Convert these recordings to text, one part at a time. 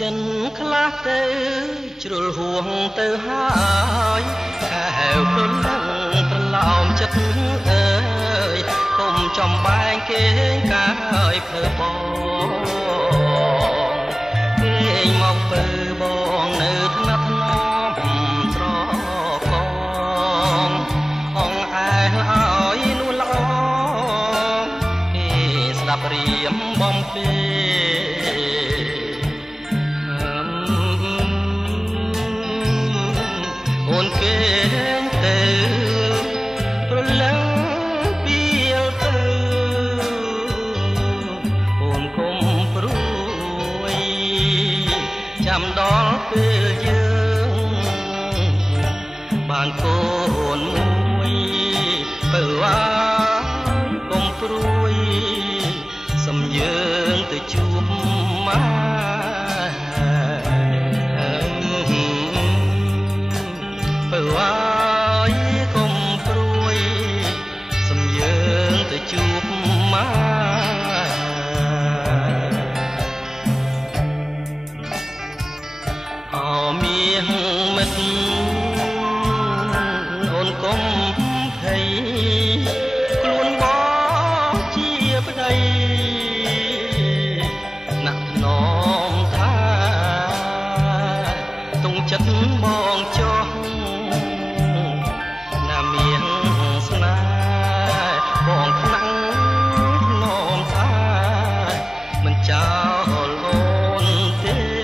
ចិនខ្លះទៅជ្រុលហួងទៅហើយខែហៅព្រលឹងប្រឡោមចិត្តអើយគុំចំបែងគេកាយភ្លើបងគេមកពើបងនៅថ្នាក់ថ្នមត្រកងអងអែឲ្យនួនល្អគេស្ដាប់រៀមបំពេពេលយើងបានកូនមួយបើហើយកុំព្រួយសំយើងទៅជួបម៉ែបើហើយកុំព្រួយសំយើងទៅជួបម៉ែមិត្តអូនកុំភ័យខ្លួនបងជាប្តីណាក់ណំថាទុងចិត្តបងចោះណាមានស្នេហ៍បងខ្លាំងណំថាមិនចោលអូនទេ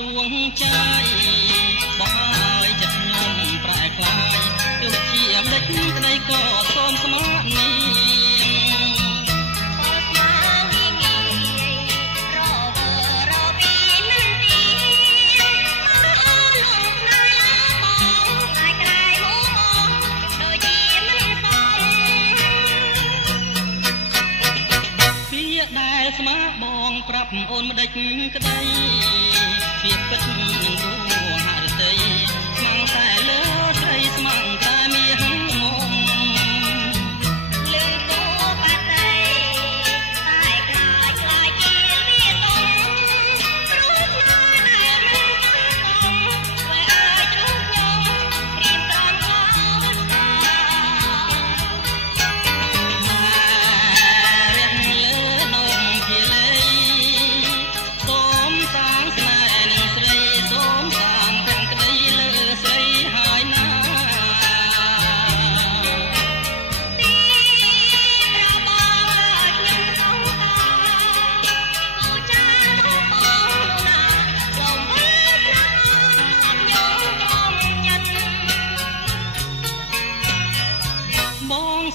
ដួងใจបងហើយចិត្តខ្ញុំប្រែក្លាយទោះជាអំដេចក្តីក៏សូមស្មារតីដែលស្មាបងប្រាប់អូនម្ដេចក្តីពីពិតនឹងដួងហឫទ័យស្មាំងតែលើ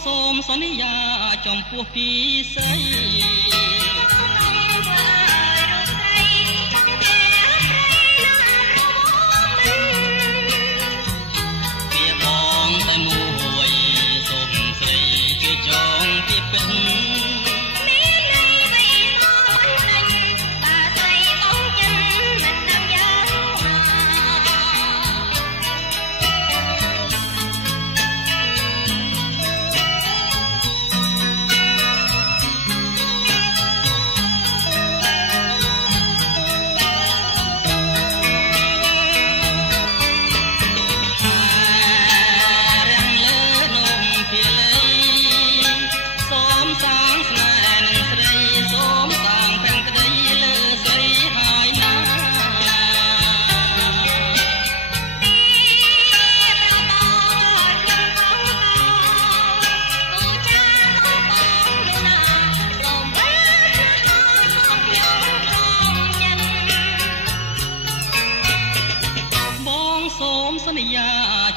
សូមសន្យាចំពោះពីស្រី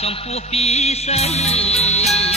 ចំពោះពីស្រី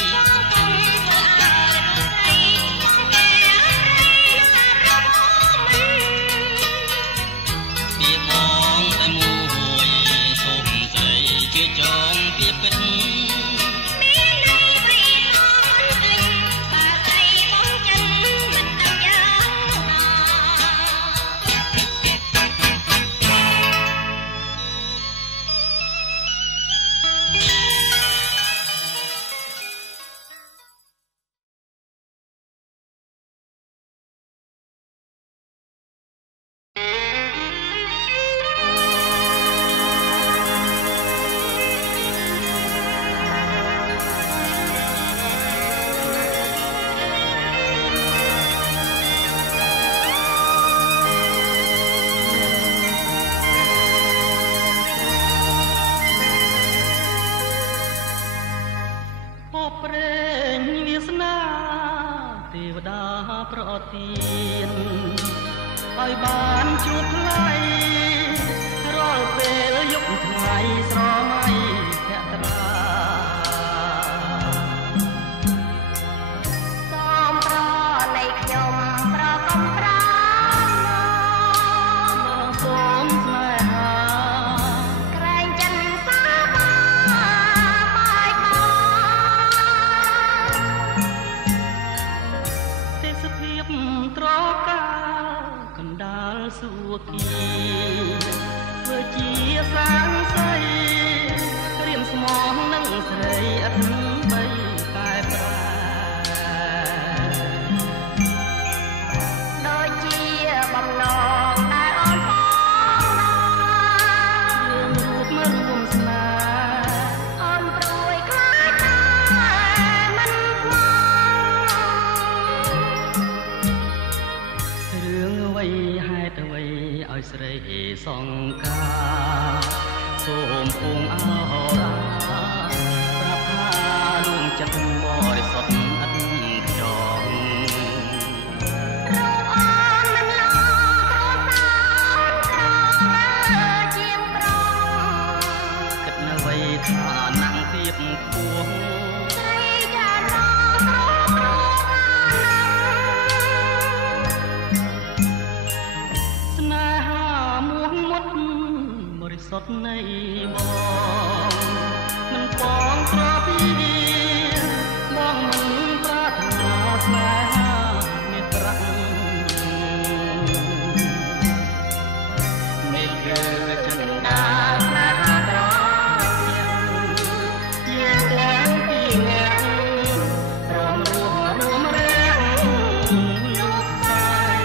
ឲ្យបានជួបថ្លៃរាល់ពេលយប់ថ្ងៃស្រមៃភក្ត្រាសូមប្រណីខ្ញុំប្រកំប្រាមកសូមស្នេហាក្រែងចិនសាបាបាយមកទេសភាពត្រកាកណ្ដាលសួគ៌ធ្វើជាសាងសីរៀមស្មងនឹងស្រីអត់បីតែប្រាដូចជាបំណងដែលអូនបងរូបមករួមស្នេហ៍អូនព្រួយខ្លាចតែមិនខ្មោចរឿងអ្វីហេតុអ្វីឲ្យស្រីសង្ការសូមអងអរ៉ាប្រាប់ថាលួងចិត្តបរិសុទ្ធឥតខ្យល់រូបអូនមិនឡងគ្រួសារជាងប្រុសគិតនៅអ្វីថាណាំងទៀតខ្ពស់ស្រីចាររស្នេហាមួងមុតបរិសុទ្ធនៃបងមិនបងត្រពីបងមិនប្រាថ្នាស្នេហាមេត្រាមេគឺចិន្តាស្នេហាត្រជាទាំងពីងាក់ព្រមរួមរាំងលោកស្រី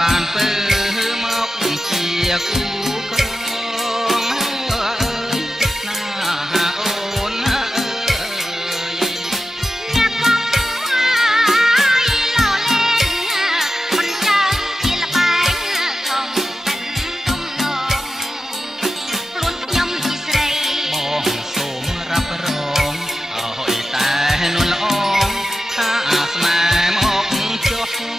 បានពើមកជាគូក្រងអើយណាអូនអើយអ្នកកងហើយលោលេងមិនចាស់ជាលបែងកងកិនទំនងខ្លួនខ្ញុំជាស្រីបងសូមរ៉ាប់រងអើយតែនួនល្អថាស្នេហ៍មកចុះ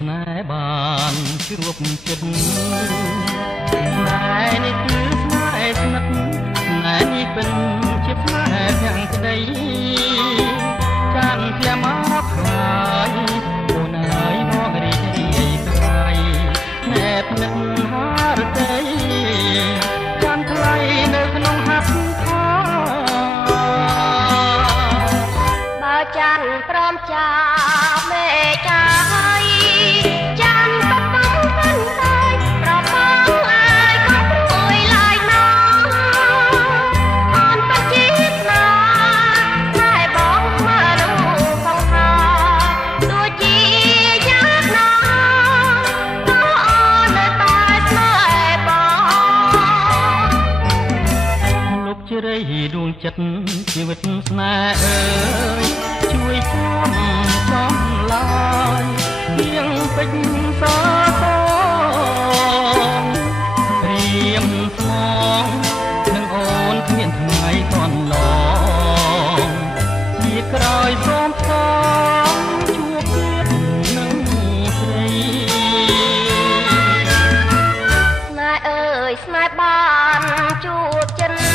ស្នេហ៍បានជួបចិត្តស្នេហ៍នេះគឺស្នេហ៍ស្និទ្ធស្នេហ៍នេះเป็นជាស្នេហ៍យ៉ាងក្តីចានធ្លាមកហើយអូនអើយមករីករាយក្រៃណែបនឹកហារតីចានថ្លៃនៅក្នុងហាត់ថាបើចានព្រមចាមេចាដួងចិត្តជីវិតស្នេហ៍អើយជួយចាំចំឡាយទៀងពេជ្រសសរៀមស្មងនឹងអូនគ្មានថ្ងៃតន់ឡងជាក្រោយសូមខំជួបទៀតនឹងស្រីស្នេហ៍អើយស្នេហ៍បានជួបចិត្ត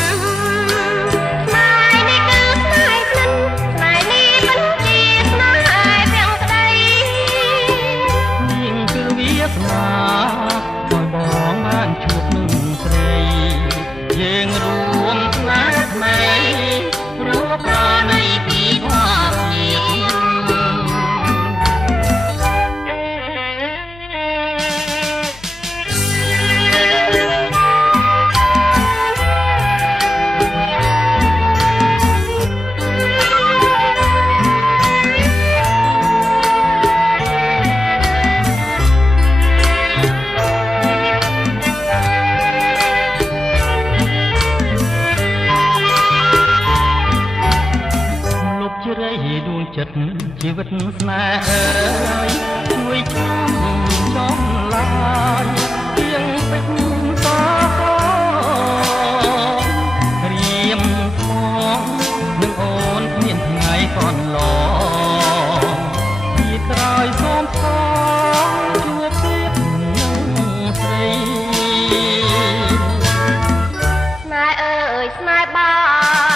ឲ្យបងបានជួបនឹងស្រីយើងរួមស្នេហ៍ថ្មីព្រោះប្រណីពីធម៌ដួងចិត្តជីវិតស្នេហ៍អើយជួយចាំចំឡាយទៀងពេជ្រសរៀមស្មងនឹងអូនគ្មានថ្ងៃកន់ឡងពីក្រោយសូមខំជួបទៀតនឹងស្រីស្នេហ៍អើយស្នេហ៍បា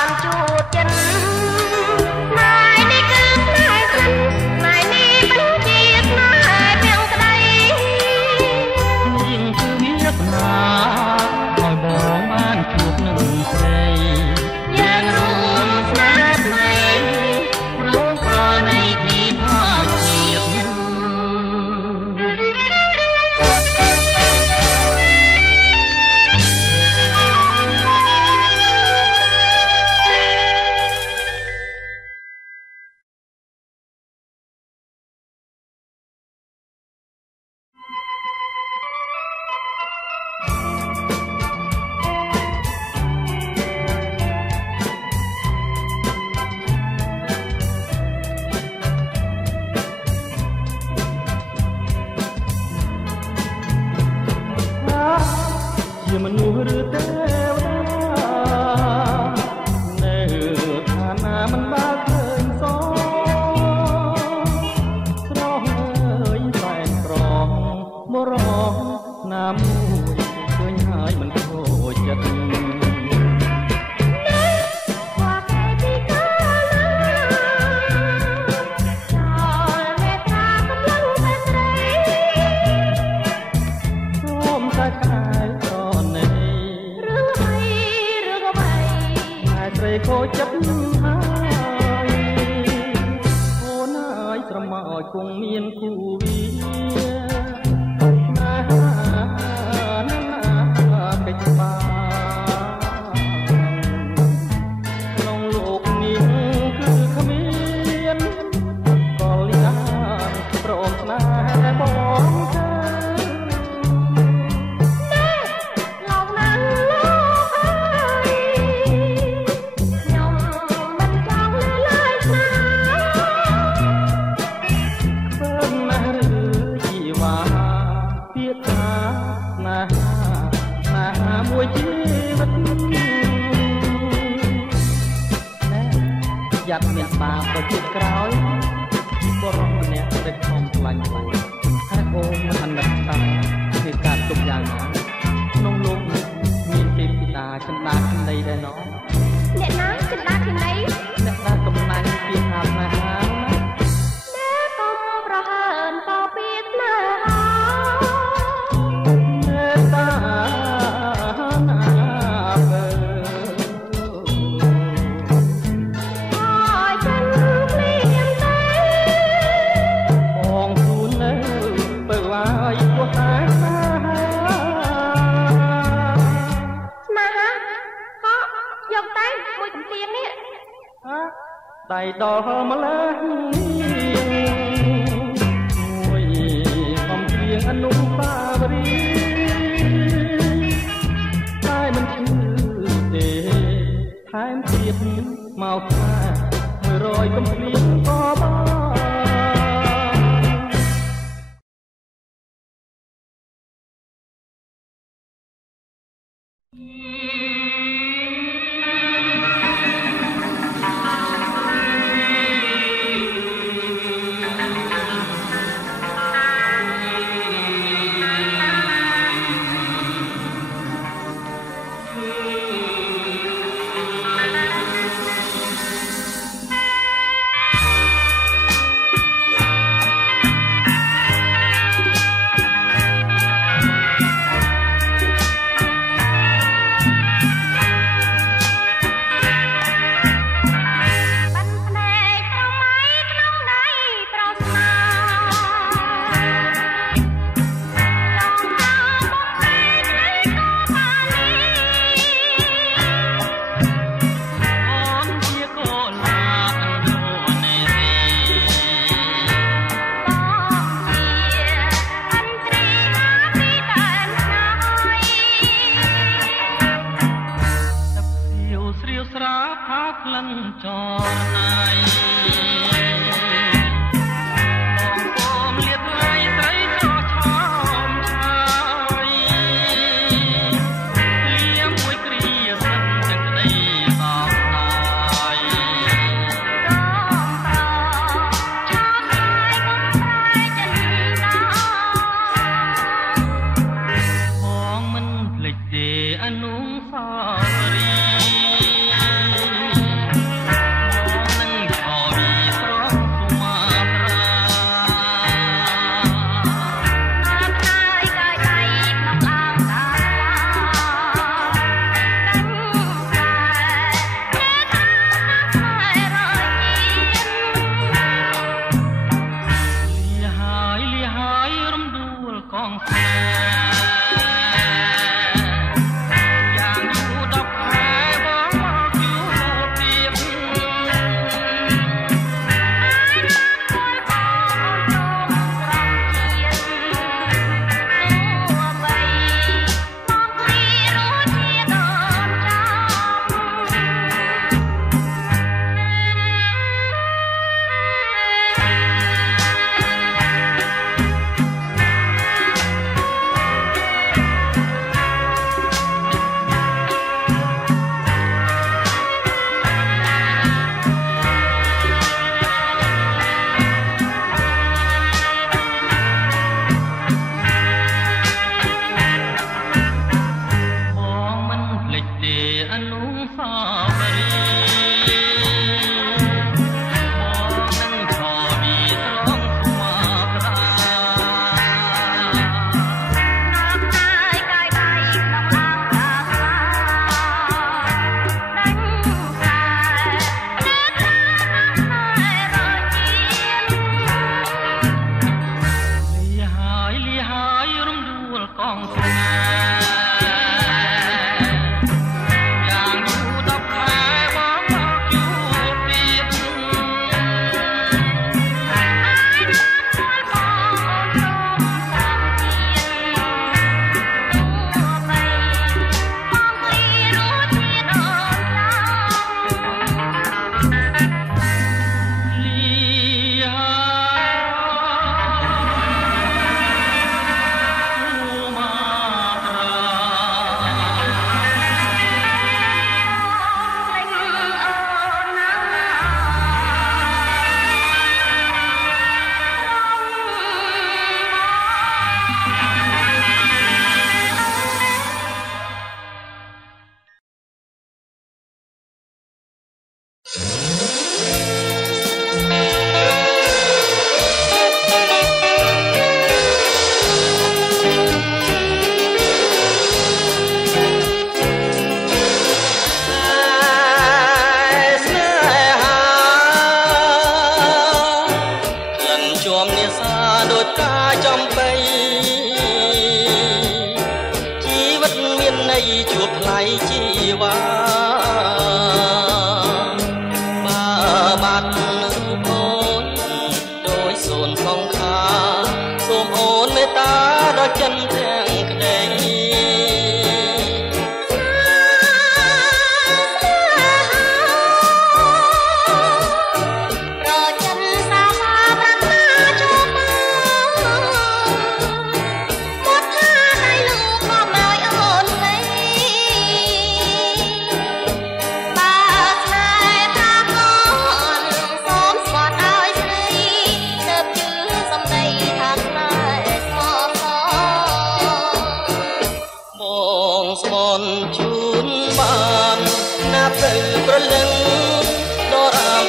នជួបចិត្តយ ហើយអូនអើយស្រមោចគង់មានគូវាណាកិច្ចបាក្នុងលោកនេះគឺគ្មានក៏លៀងព្រមស្នេហ៍បងយ៉ាត់មានបាបទៅជិតក្រោយបរោះម្នាក់ដឹកខំខ្លាញ់ហើយអូនមិនអាណិតតាគឺការទុកយ៉ាងណាក្នុងលោកនេះមានទេពធីតាចិន្តាគណីដែរណោះអ្នកណាចិន្តាគណីអ្នកណាកំណាញ់ពីហាស្នេហាអ្នកកុំប្រហើនក៏ពីស្នេហាអ្នកតាណាដៃដល់ម្លេះមួយកំព្រៀងអនុបាវរីតែមិនឈឺទេថែមទៀតមកថា100កំព្រៀងក៏បានក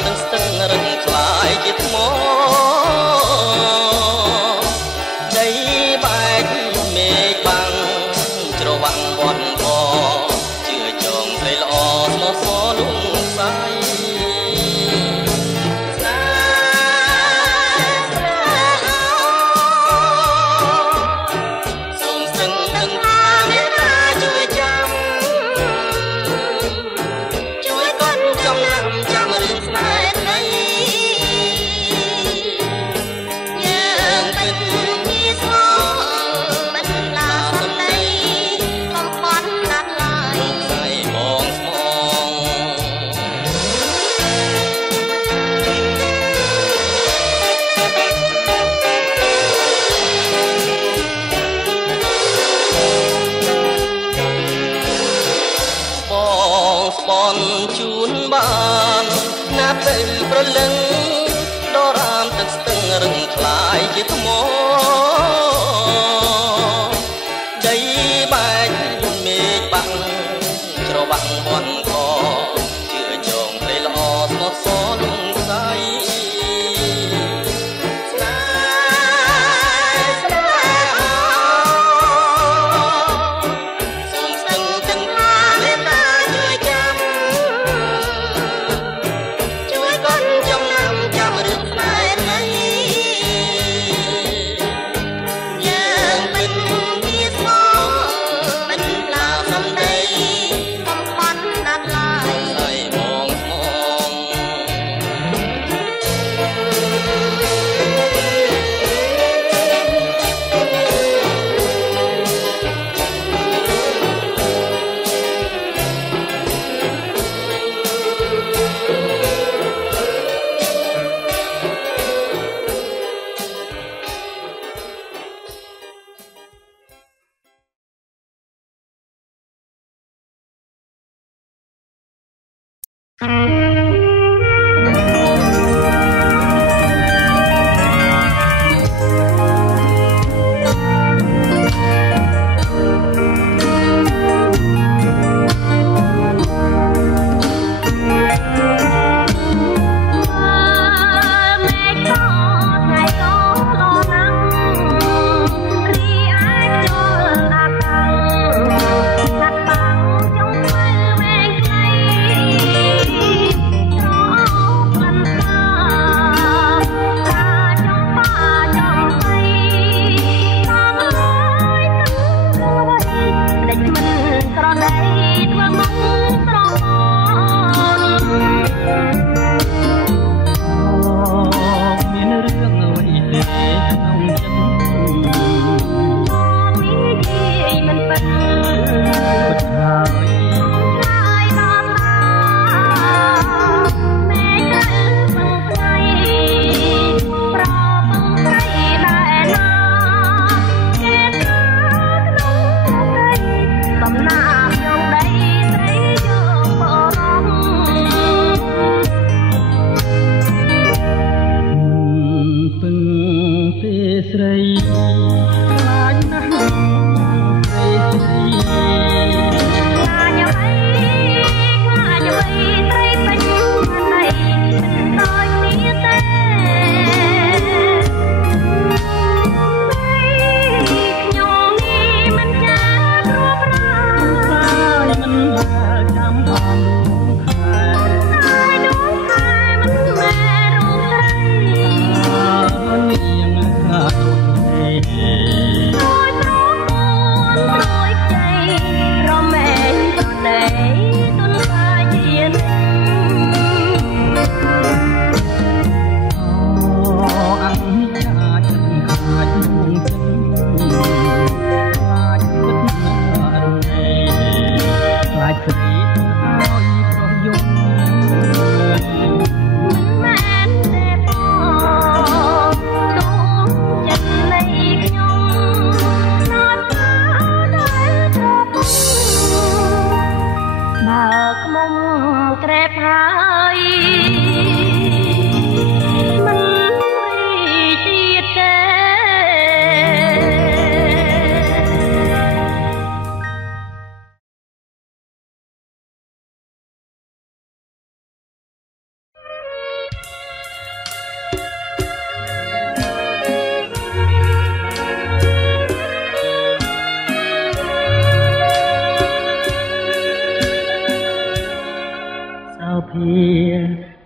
នឹងស្ទឹងរឹងខ្លាយជាថ្មដីបែកមេឃបាំងច្រវាំងបន់បជឿចងព្រៃល្អស្មោះសរលងសៃបនជូនបានណាប់ទៅប្រលឹងដរាមទឹកស្ទឹងរឹងខ្លាយជាថ្មដីបែកមេឃបាំងច្រវាំងបន់កជឿចងព្រៃល្អស្មោះសរលងសៃ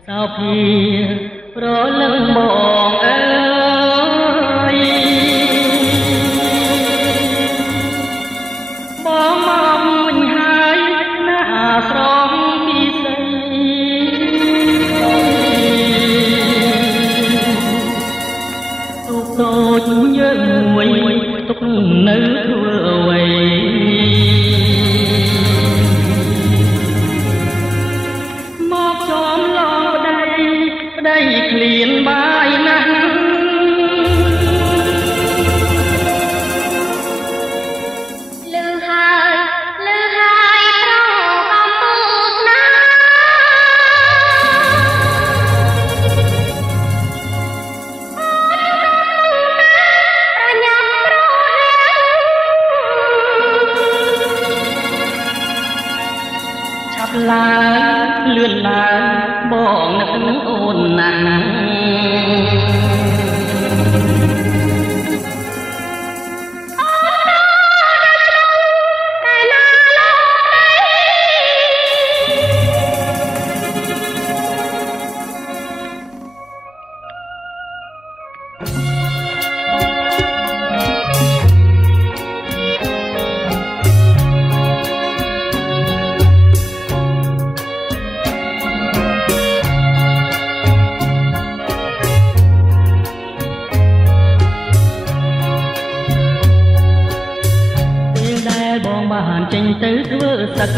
សោភាប្រលឹងបងអើយបងមកវិញហើយណាស្រងពីស្រីទុកតូចយើងមួយទុកនៅធ្វើអ្វីមកចំឡងប្តីឃ្លានបាយណាស់លឺហើយត្រង់កំពូលណាប្រញាប់ប្រហែលឆាប់ឡើងលឿនឡើងបងនឹកអូនណាស់បានចេញទៅធ្វើសឹក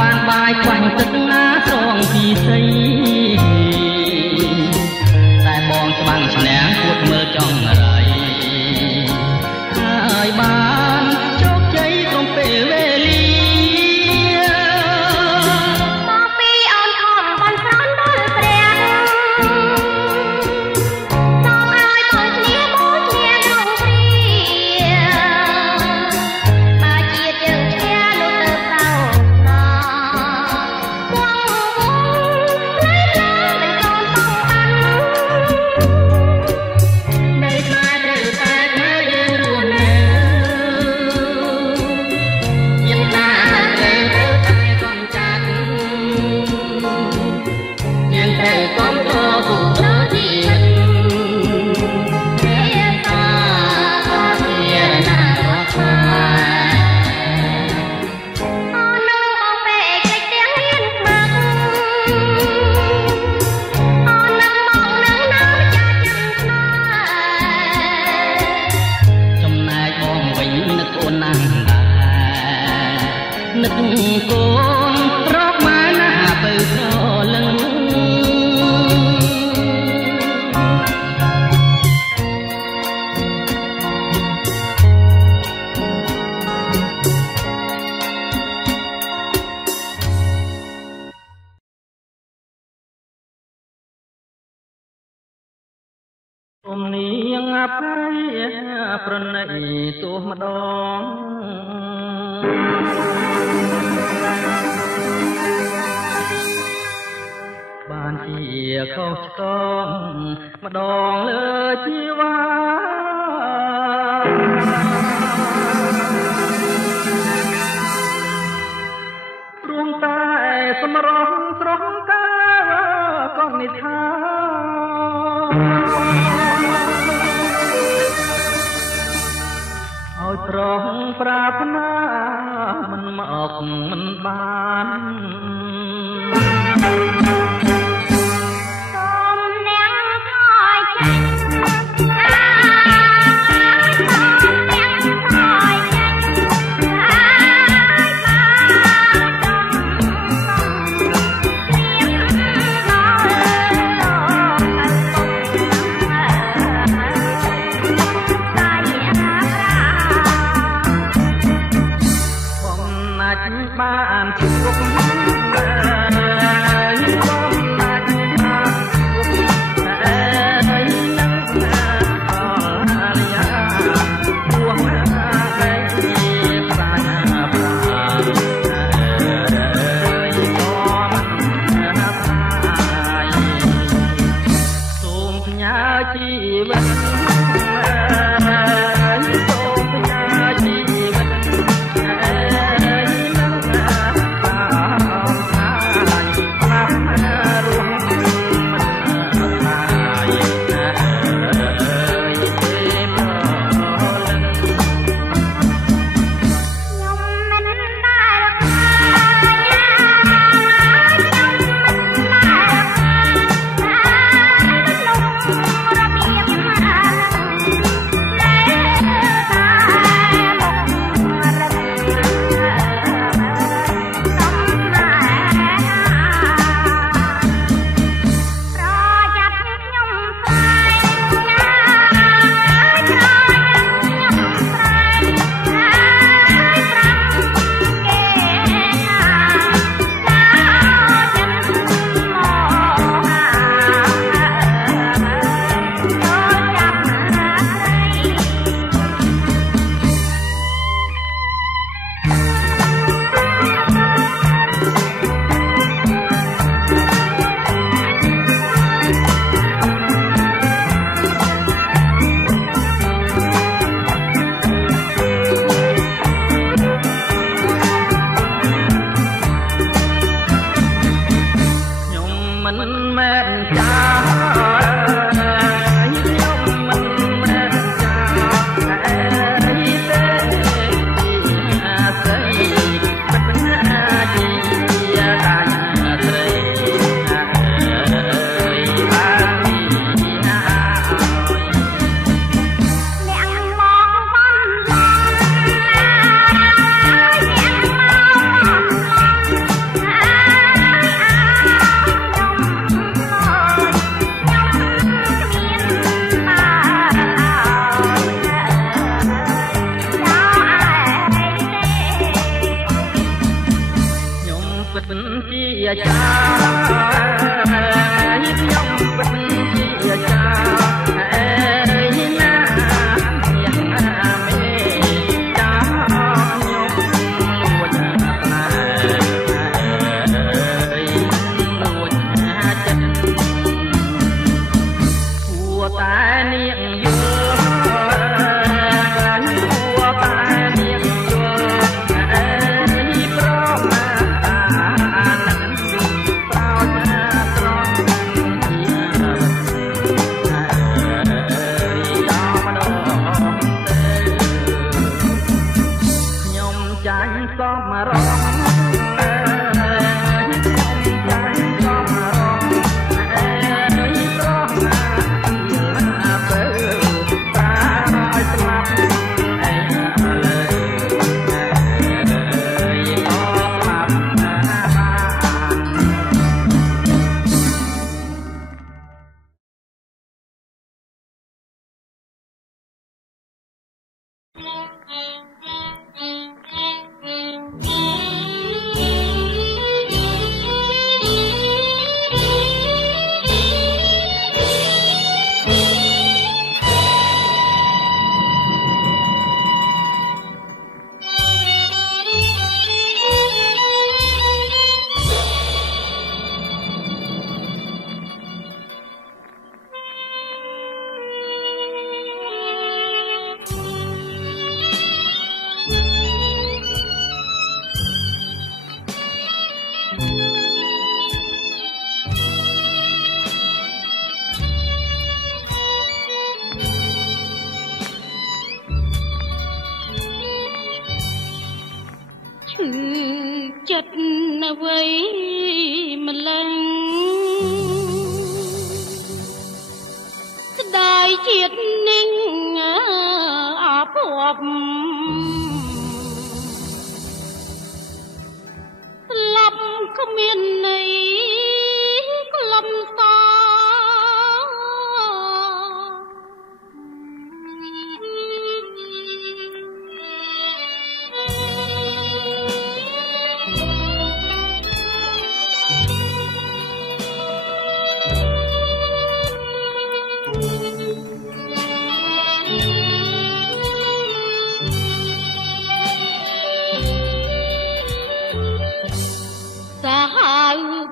បានបាយខ្វាញ់ទឹកណាស្រងពីសីតែបងច្បាំងឈ្នះពួតមើលចង់រៃហើយបានជោគជ័យក្នុងពេលវេលាមកពីអូនខំបានស្រន់ដល់ព្រះសូមឲ្យបងឈ្នះបងឈ្នះក្នុងព្រានឹកកូនរកមកណាទៅស្រលឹងអមនាងអភ័យប្រណីទោះម្ដងបានជាខុសឆ្គងម្ដងលើជីវ៉ាព្រមតែសម្រស់ស្រស់កាក៏និថាឲ្យត្រង់ប្រាថ្នាមិនមកមិនបានបានជួប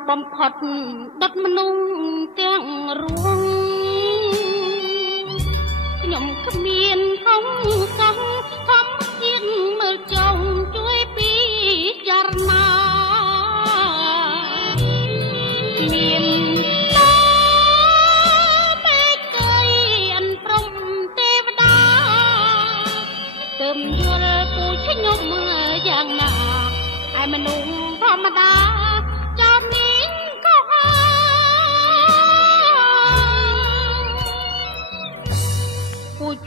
បំផុតដុតមនុស្សទាំងរួងខ្ញុំគ្មានហងសោះធម្មជាតិមើលចុងជួយពិចារណាមានតែគេអិនព្រំទេវតាទើបយល់ពូជខ្ញុំយ៉ាងណាឯមនុស្សធម្មតា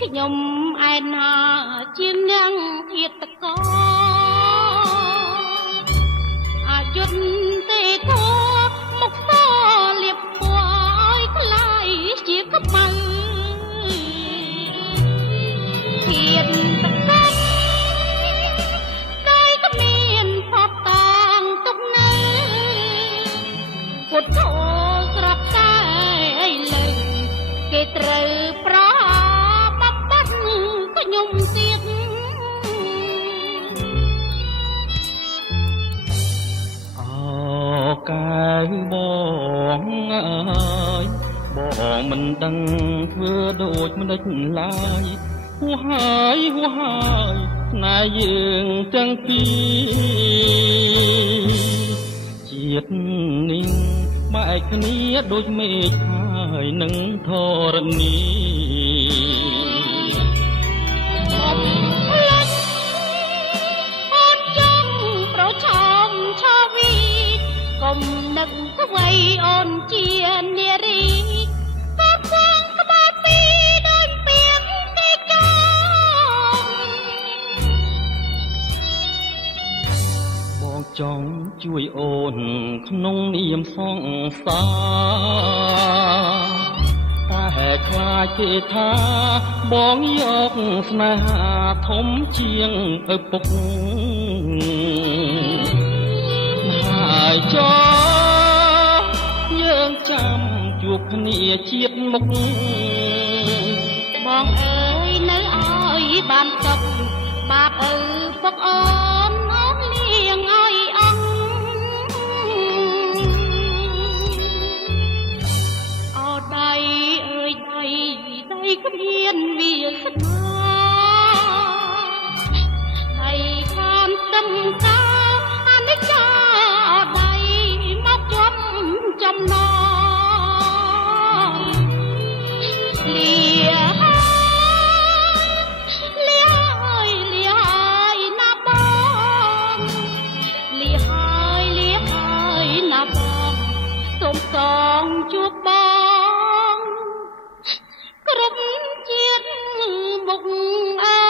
ខ្ញុំឯណាជានាងធាតកោអយុធទេធោមុខសលៀបពណ៌ឲ្យខ្លាយជាក្បៅធាតកោដោយគ្មានផបតាងទុកនៅពុទ្ធោស្រាប់តែឥឡូវគេត្រូវប្រខ្ញុំទៀតអើកែបងអើយបងមិនដឹងធ្វើដូចមិនដេចឡើយហួហើយស្នេហ៍យើងទាំងពីរជាតិនេះ បែកគ្នាដូចមេឃហើយនឹងធរណីអូនចង់ប្រឆោមឆាវីកុំនឹកអ្វីអូនជានារីក៏គង់ក្បាលពីដូចពីងទីចងបងចង់ជួយអូនក្នុងនាមសង្សារតែខ្លាចគេថាបងយកស្នេហាធំជាងឪពុកហើយចោយើងចាំជួបគ្នាជាតិមុខបងអើយនៅឲ្យបានសុខបាបឪពុកអូនអូនលៀងឲ្យអង្គអូដៃអើយដៃគ្មានវាសនាដៃខានស្ទឹមកាអនិច្ចាដៃមកចំណងលាណាបងសូមសងជួបបងគ្រប់ជាតិមុខអើ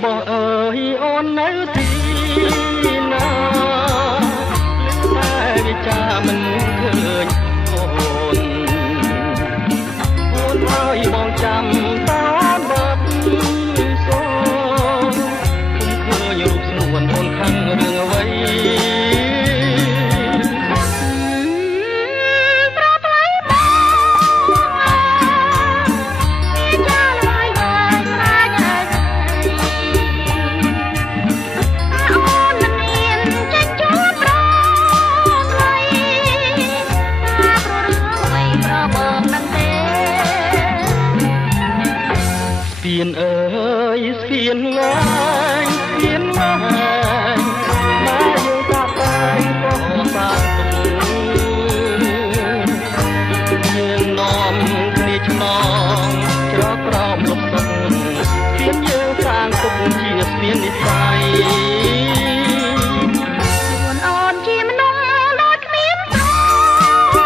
បងអើយអូននៅទីណាលឹកតែវិចាមិនឃើញអូនហើយបងចាំតាមបាត់សូគុំឃើញរូបស្នួនអូនខាងរឿងអ្វីស្ពានអើយស្ពានងាយស្ពានងាយមកយើងតាតែក៏សាងទុកយើងនាំគ្នាឆ្លងច្រកក្រោមលំទឹកស្ពានយើងសាងទុកជាស្ពាននិស័យខ្លួនអូនជាមនុស្សដូចគ្មានព្រ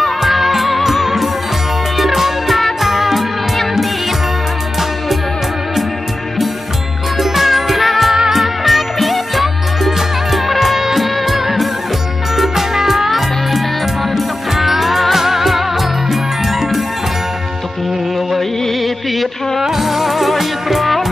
មមានរំលាតមានទីទៀតហើយប្រង